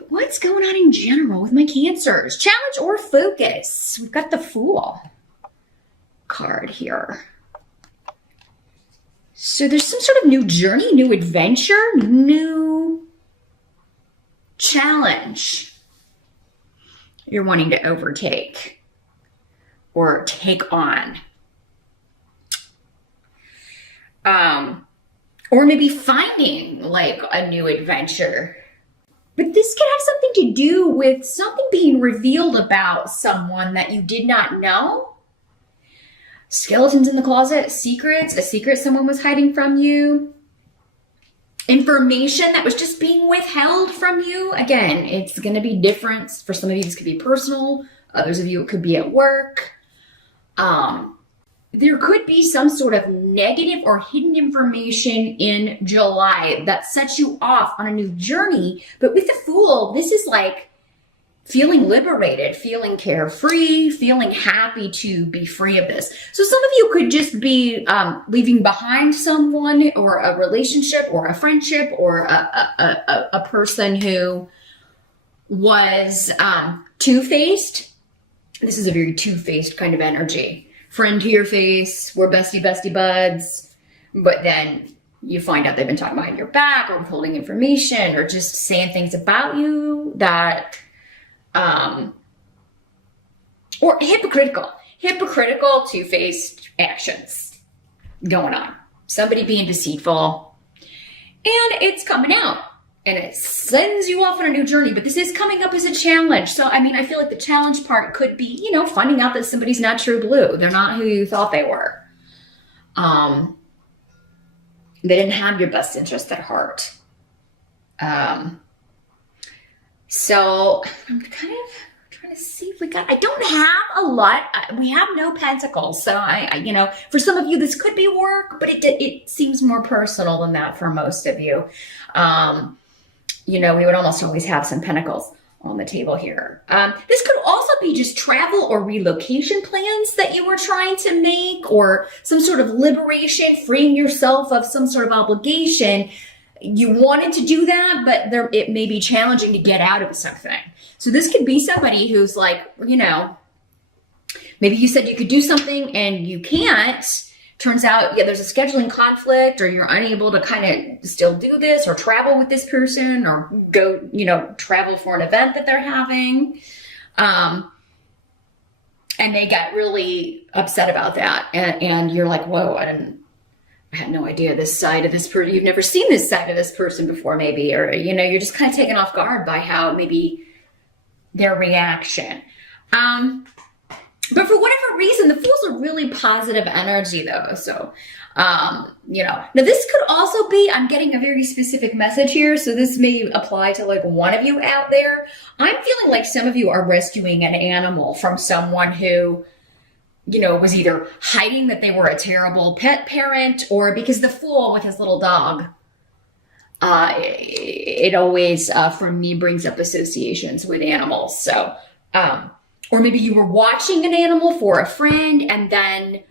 But what's going on in general with my Cancers? Challenge or focus? We've got the Fool card here. So there's some sort of new journey, new adventure, new challenge you're wanting to overtake or take on. Or maybe finding like a new adventure. But this could have something to do with something being revealed about someone that you did not know. Skeletons in the closet, secrets, a secret someone was hiding from you. Information that was just being withheld from you. Again, it's going to be different. For some of you, this could be personal. Others of you, it could be at work. There could be some sort of negative or hidden information in July that sets you off on a new journey. But with the Fool, this is like feeling liberated, feeling carefree, feeling happy to be free of this. So some of you could just be leaving behind someone or a relationship or a friendship or a person who was two-faced. This is a very two-faced kind of energy. Friend to your face, we're bestie buds, but then you find out they've been talking behind your back or withholding information or just saying things about you that, or hypocritical two-faced actions going on. Somebody being deceitful and it's coming out and it sends you off on a new journey, but this is coming up as a challenge. So, I mean, I feel like the challenge part could be, you know, finding out that somebody's not true blue. They're not who you thought they were. They didn't have your best interest at heart. So I'm kind of trying to see if we got, I don't have a lot. We have no pentacles. So I you know, for some of you, this could be work, but it seems more personal than that for most of you. You know, we would almost always have some pentacles on the table here. This could also be just travel or relocation plans that you were trying to make, or some sort of liberation, freeing yourself of some sort of obligation. You wanted to do that, but it may be challenging to get out of something. So this could be somebody who's like, you know, maybe you said you could do something and you can't. Turns out, yeah, there's a scheduling conflict, or you're unable to kind of still do this or travel with this person or go, you know, travel for an event that they're having. And they got really upset about that. And you're like, whoa, I had no idea this side of this person. You've never seen this side of this person before, maybe, or, you know, you're just kind of taken off guard by how maybe their reaction. But for whatever reason, the Fool's a really positive energy, though. So, you know, now this could also be, I'm getting a very specific message here. So this may apply to like one of you out there. I'm feeling like some of you are rescuing an animal from someone who, you know, was either hiding that they were a terrible pet parent, or because the Fool with his little dog, it always, for me, brings up associations with animals. So, or maybe you were watching an animal for a friend and then,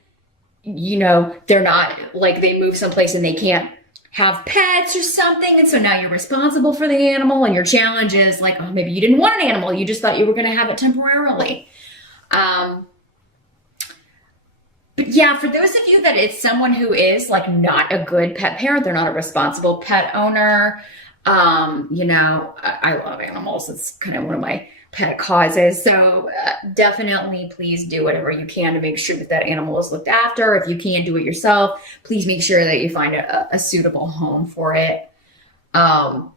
you know, they're not, like they move someplace and they can't have pets or something. And so now you're responsible for the animal, and your challenge is like, oh, maybe you didn't want an animal. You just thought you were going to have it temporarily. But yeah, for those of you that it's someone who is like not a good pet parent, they're not a responsible pet owner. You know, I love animals. It's kind of one of my pet causes. So definitely please do whatever you can to make sure that that animal is looked after. If you can't do it yourself, please make sure that you find a suitable home for it. But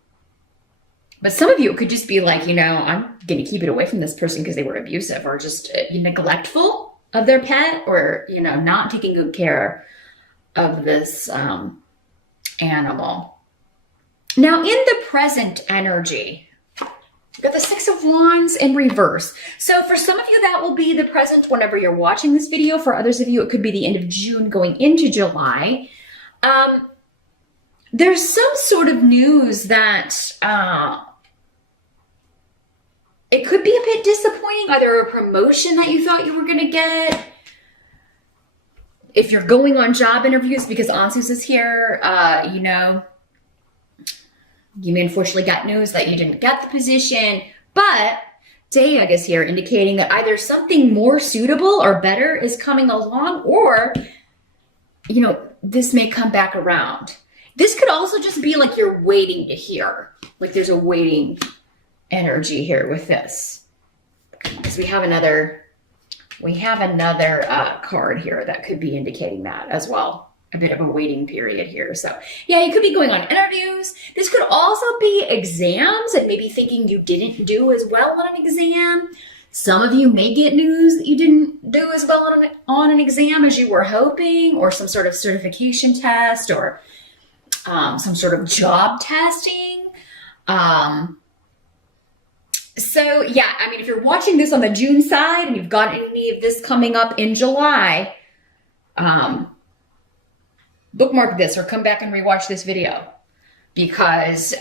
some of you, it could just be like, you know, I'm going to keep it away from this person because they were abusive or just neglectful of their pet, or, you know, not taking good care of this animal. Now in the present energy, we've got the Six of Wands in reverse. So for some of you, that will be the present whenever you're watching this video. For others of you, it could be the end of June going into July. There's some sort of news that it could be a bit disappointing, either a promotion that you thought you were going to get. If you're going on job interviews, because Ansus is here, you know, You may unfortunately got news that you didn't get the position, but Dayag is here indicating that either something more suitable or better is coming along, or, you know, this may come back around. This could also just be like you're waiting to hear. Like there's a waiting energy here with this. Because we have another card here that could be indicating that as well. A bit of a waiting period here. So yeah, you could be going on interviews. This could also be exams and maybe thinking you didn't do as well on an exam. Some of you may get news that you didn't do as well on an exam as you were hoping, or some sort of certification test, or some sort of job testing. So yeah, I mean, if you're watching this on the June side and you've got any of this coming up in July, bookmark this or come back and rewatch this video, because,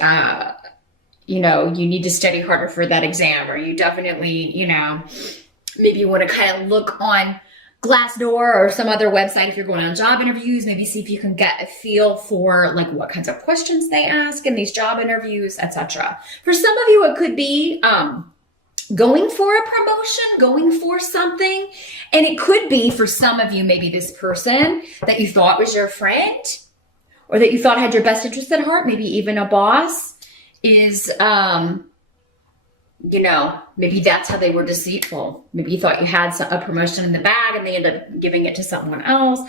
you know, you need to study harder for that exam, or you definitely, you know, maybe you want to kind of look on Glassdoor or some other website if you're going on job interviews, maybe see if you can get a feel for like what kinds of questions they ask in these job interviews, etc. For some of you, it could be going for a promotion, going for something. And it could be for some of you, maybe this person that you thought was your friend or that you thought had your best interest at heart, maybe even a boss, is, you know, maybe that's how they were deceitful. Maybe you thought you had a promotion in the bag and they ended up giving it to someone else.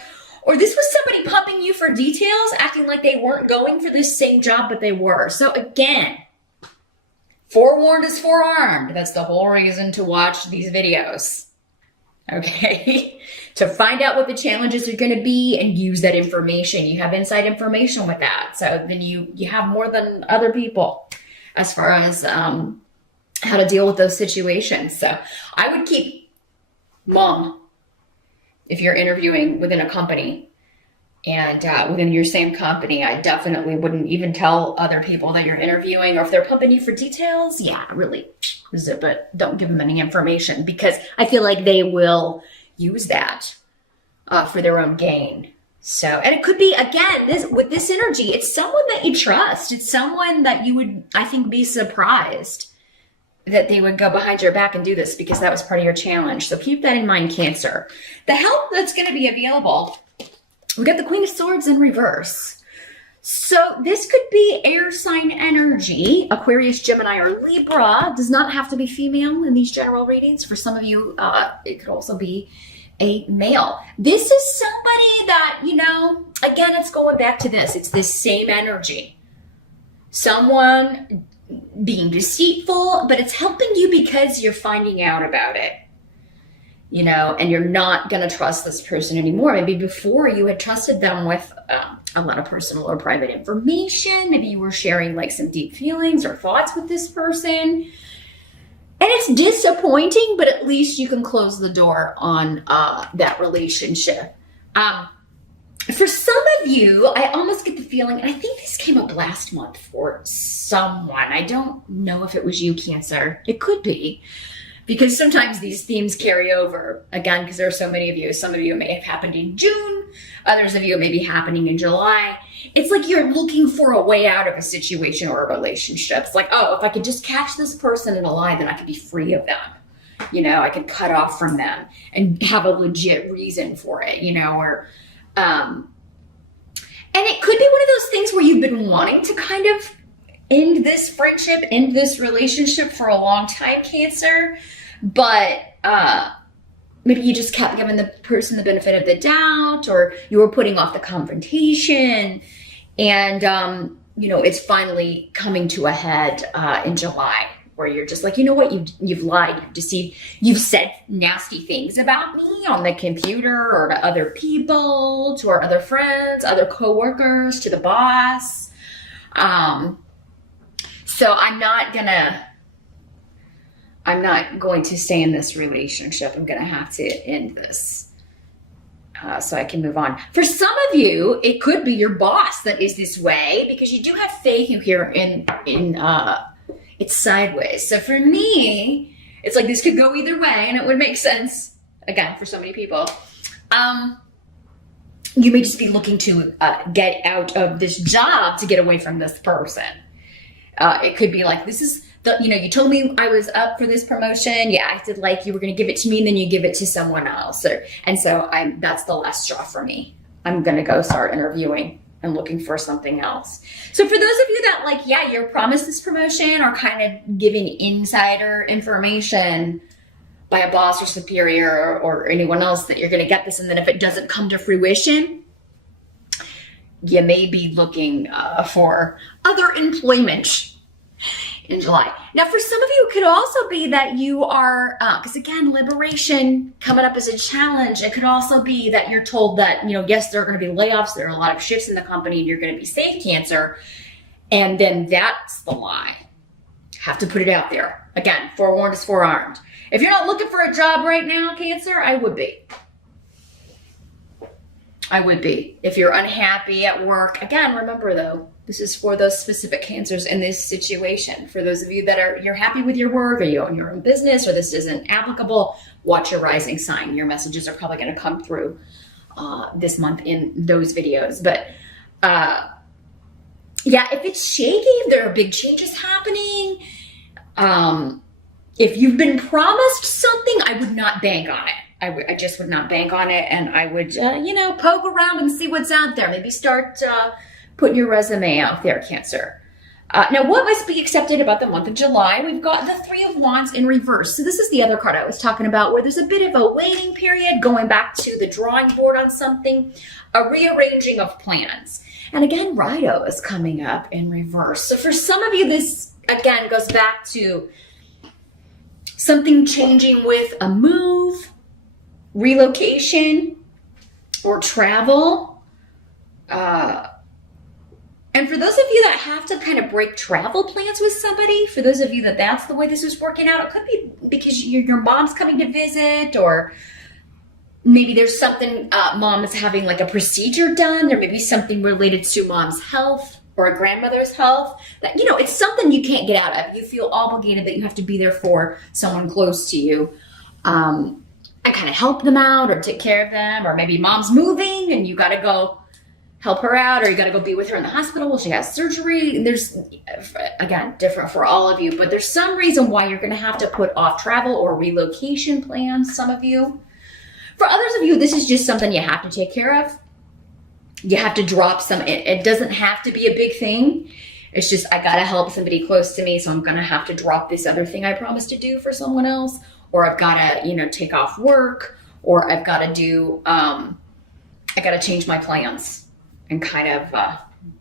Or this was somebody pumping you for details, acting like they weren't going for this same job, but they were. So again, forewarned is forearmed. That's the whole reason to watch these videos. Okay? To find out what the challenges are going to be and use that information. You have inside information with that. So then you have more than other people as far as how to deal with those situations. So I would keep mum if you're interviewing within a company. And within your same company, I definitely wouldn't even tell other people that you're interviewing, or if they're pumping you for details, yeah, really zip it. Don't give them any information, because I feel like they will use that for their own gain. So, and it could be, again, with this energy, it's someone that you trust. It's someone that you would, I think, be surprised that they would go behind your back and do this, because that was part of your challenge. So keep that in mind, Cancer. The help that's going to be available, we got the Queen of Swords in reverse. So this could be air sign energy. Aquarius, Gemini, or Libra. Does not have to be female in these general readings. For some of you, it could also be a male. This is somebody that, you know, again, it's going back to this. It's this same energy. Someone being deceitful, but it's helping you because you're finding out about it. You know, and you're not going to trust this person anymore. Maybe before you had trusted them with a lot of personal or private information. Maybe you were sharing like some deep feelings or thoughts with this person. And it's disappointing, but at least you can close the door on that relationship. For some of you, I almost get the feeling, and I think this came up last month for someone. I don't know if it was you, Cancer. It could be. Because sometimes these themes carry over, again, because there are so many of you. Some of you may have happened in June. Others of you may be happening in July. It's like you're looking for a way out of a situation or a relationship. It's like, oh, if I could just catch this person in a lie, then I could be free of them. You know, I could cut off from them and have a legit reason for it, you know, or, and it could be one of those things where you've been wanting to kind of end this friendship, end this relationship for a long time, Cancer, but maybe you just kept giving the person the benefit of the doubt, or you were putting off the confrontation, and you know, it's finally coming to a head in July, where you're just like, you know what, you've lied, you've deceived, you've said nasty things about me on the computer or to other people, to our other friends, other coworkers, to the boss. So I'm not going to stay in this relationship. I'm going to have to end this so I can move on. For some of you, it could be your boss that is this way, because you do have Fehu here in it's sideways. So for me, it's like this could go either way, and it would make sense, again, for so many people. You may just be looking to get out of this job to get away from this person. It could be like, this is the, you told me I was up for this promotion. You acted like you were going to give it to me and then you give it to someone else. And so that's the last straw for me. I'm going to go start interviewing and looking for something else. So for those of you that like, yeah, you're promised this promotion or kind of giving insider information by a boss or superior or anyone else that you're going to get this, and then if it doesn't come to fruition, you may be looking for other employment in July. Now, for some of you, it could also be that you are, because again, liberation coming up as a challenge. It could also be that you're told that, yes, there are going to be layoffs. There are a lot of shifts in the company and you're going to be safe, Cancer. And then that's the lie. Have to put it out there. Again, forewarned is forearmed. If you're not looking for a job right now, Cancer, I would be. I would be. If you're unhappy at work, again, remember though, this is for those specific Cancers in this situation. For those of you that you're happy with your work or you own your own business or this isn't applicable, watch your rising sign. Your messages are probably going to come through this month in those videos. But yeah, if it's shaky, if there are big changes happening, if you've been promised something, I would not bank on it. I just would not bank on it, and I would, poke around and see what's out there. Maybe start putting your resume out there, Cancer. Now, what must be accepted about the month of July? We've got the Three of Wands in reverse. So this is the other card I was talking about, where there's a bit of a waiting period, going back to the drawing board on something, a rearranging of plans. And again, Rido is coming up in reverse. So for some of you, this, again, goes back to something changing with a move, relocation, or travel. And for those of you that have to kind of break travel plans with somebody, for those of you that that's the way this is working out, it could be because your mom's coming to visit, or maybe there's something, mom is having like a procedure done. There may be something related to mom's health or a grandmother's health that, it's something you can't get out of. You feel obligated that you have to be there for someone close to you. And kind of help them out or take care of them, or maybe mom's moving and you got to go help her out, or you got to go be with her in the hospital while she has surgery. And there's, again, different for all of you, but there's some reason why you're going to have to put off travel or relocation plans, some of you. For others of you, this is just something you have to take care of. You have to drop some, it doesn't have to be a big thing. It's just, I got to help somebody close to me, so I'm going to have to drop this other thing I promised to do for someone else. Or I've got to, take off work, or I've got to do, I got to change my plans and kind of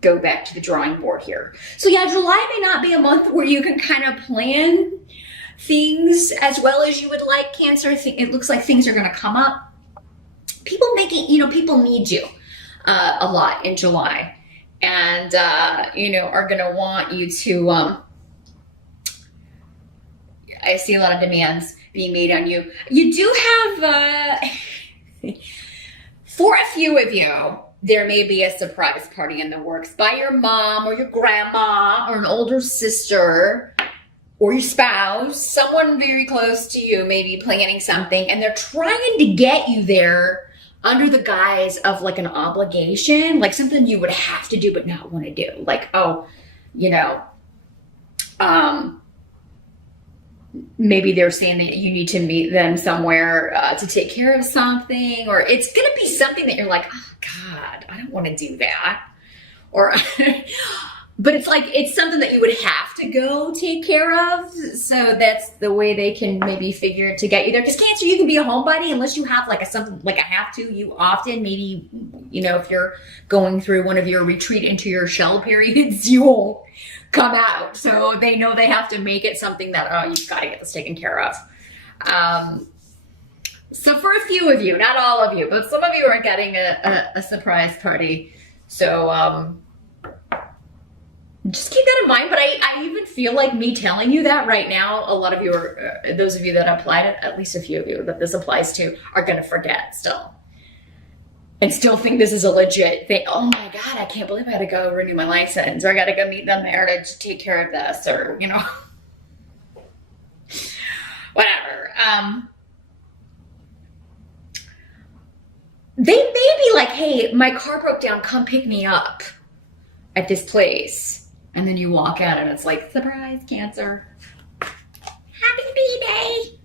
go back to the drawing board here. So yeah, July may not be a month where you can kind of plan things as well as you would like, Cancer. It looks like things are going to come up. People people need you a lot in July, and, are going to want you to, I see a lot of demands being made on you. You do have, for a few of you, there may be a surprise party in the works by your mom or your grandma or an older sister or your spouse. Someone very close to you may be planning something, and they're trying to get you there under the guise of like an obligation, like something you would have to do but not want to do. Like, maybe they're saying that you need to meet them somewhere to take care of something, or it's going to be something that you're like, oh God, I don't want to do that. Or, but it's something that you would have to go take care of. So that's the way they can maybe figure to get you there. Because Cancer, you can be a homebody unless you have something like a have to. You often, maybe, if you're going through one of your retreat into your shell periods, you won't come out. So they know they have to make it something that, you've got to get this taken care of. So for a few of you, not all of you, but some of you are getting a surprise party. So just keep that in mind. But I even feel like me telling you that right now, a lot of you are, those of you that applied it, at least a few of you that this applies to, are going to forget still. And still think this is a legit thing. Oh my God, I can't believe I got to go renew my license, or I got to go meet them there to take care of this, or, whatever. They may be like, hey, my car broke down, come pick me up at this place. And then you walk out and it's like, surprise, Cancer. Happy B-Day.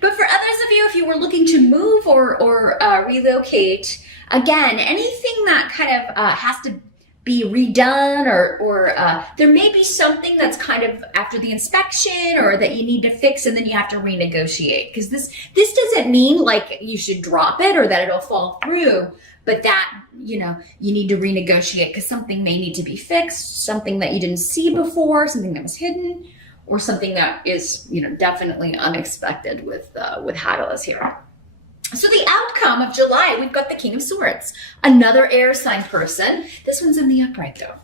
But for others of you, if you were looking to move or relocate, again, anything that kind of has to be redone or there may be something that's kind of after the inspection or that you need to fix and then you have to renegotiate. Because this doesn't mean like you should drop it or that it'll fall through, but that, you know, you need to renegotiate because something may need to be fixed, something that you didn't see before, something that was hidden, or something that is, you know, definitely unexpected with Hadalus here. So the outcome of July, we've got the King of Swords, another air sign person. This one's in the upright though.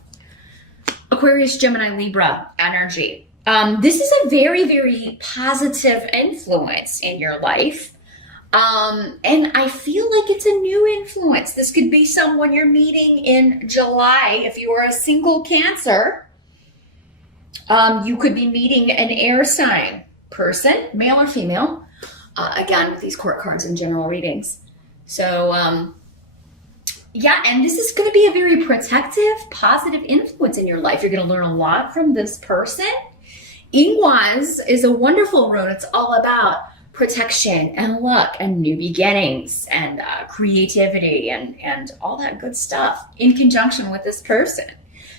Aquarius, Gemini, Libra energy. This is a very, very positive influence in your life. And I feel like it's a new influence. This could be someone you're meeting in July. If you are a single Cancer, you could be meeting an air sign person, male or female. Again, with these court cards and general readings. So, yeah, and this is going to be a very protective, positive influence in your life. You're going to learn a lot from this person. Ingwaz is a wonderful rune. It's all about protection and luck and new beginnings and creativity and all that good stuff in conjunction with this person.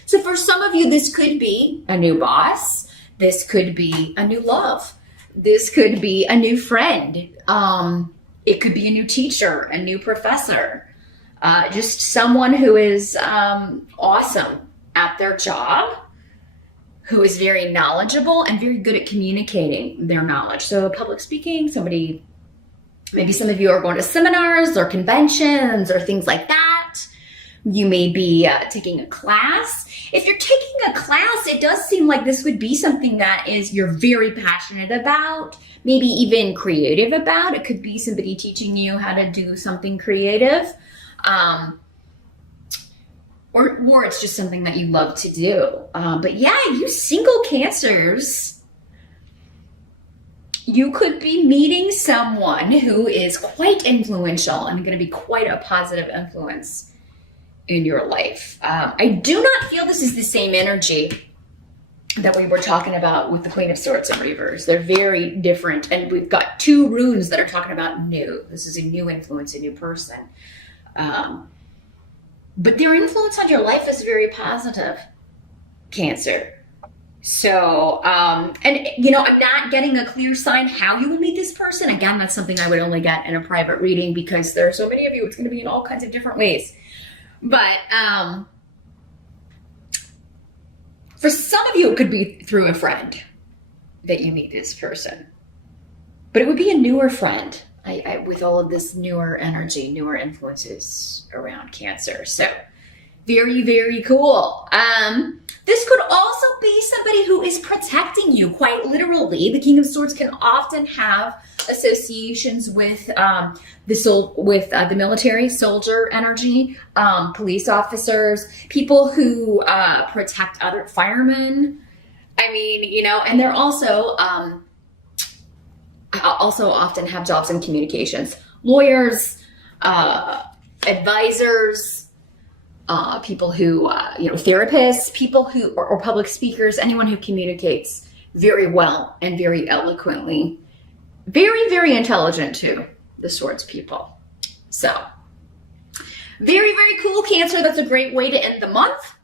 So for some of you, this could be a new boss. This could be a new love. This could be a new friend. It could be a new teacher, a new professor, just someone who is awesome at their job, who is very knowledgeable and very good at communicating their knowledge. So public speaking, somebody, maybe some of you are going to seminars or conventions or things like that. You may be taking a class. If you're taking a class, it does seem like this would be something that you're very passionate about, maybe even creative about. It could be somebody teaching you how to do something creative, or it's just something that you love to do. But yeah, you single Cancers, you could be meeting someone who is quite influential and going to be quite a positive influence in your life. I do not feel this is the same energy that we were talking about with the Queen of Swords and Reverse. They're very different. And we've got two runes that are talking about new. This is a new influence, a new person. But their influence on your life is very positive, Cancer. So, and you know, I'm not getting a clear sign how you will meet this person. Again, that's something I would only get in a private reading because there are so many of you, it's going to be in all kinds of different ways. But for some of you, it could be through a friend that you meet this person. But it would be a newer friend with all of this newer energy, newer influences around Cancer. So very, very cool. This could also be somebody who is protecting you, quite literally. The King of Swords can often have associations with the military, soldier energy, police officers, people who protect other firemen. I mean, you know, and they're also often have jobs in communications, lawyers, advisors, people who, therapists, people who, or public speakers, anyone who communicates very well and very eloquently. Very, very intelligent too, the Swords people. So, very, very cool, Cancer. That's a great way to end the month.